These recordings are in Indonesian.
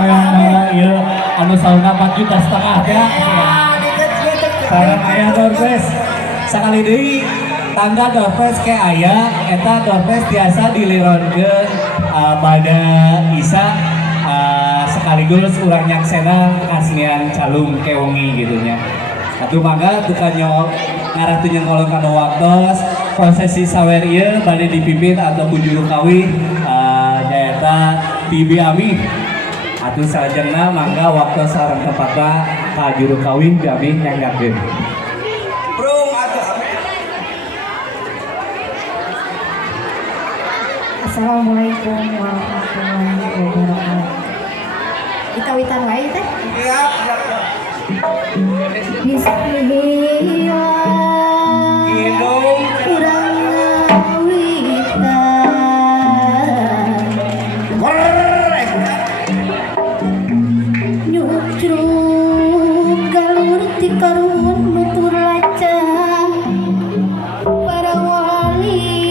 hoyong ieu anu sauna 4,5 juta ya. Sareng aya Doorfest. Sakali deui tangga Doorfest ke aya eta Doorfest biasa dilironkeun pada Isa sekaligus urang nyaksena kasnian calung kewengi gitu nya. Atuh mangga tukang ngarah teu nyengkolong kana waktos prosesi sawer ieu bade dipimpin atau ku juru kawih nyaeta Tibi Ami. Atuh salajengna mangga waktu sareng tepatna ka juru kawih Biami nyanggakeun. Brung atuh. Assalamualaikum warahmatullahi wabarakatuh. Dikawitan wae teh? Iya. Bismillah. Hidung Urang ngawitan. Nyucruk galur ti karun nutur lacang para wali.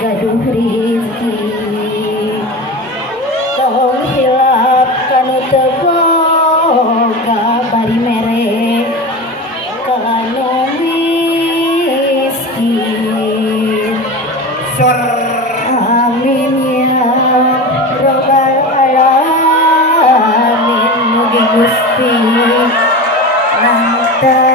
Gaduh rizki tong hilap kanu teu boga bari mere kanu miskin. Amin ya rabbal alamin. Mugi Gusti nangta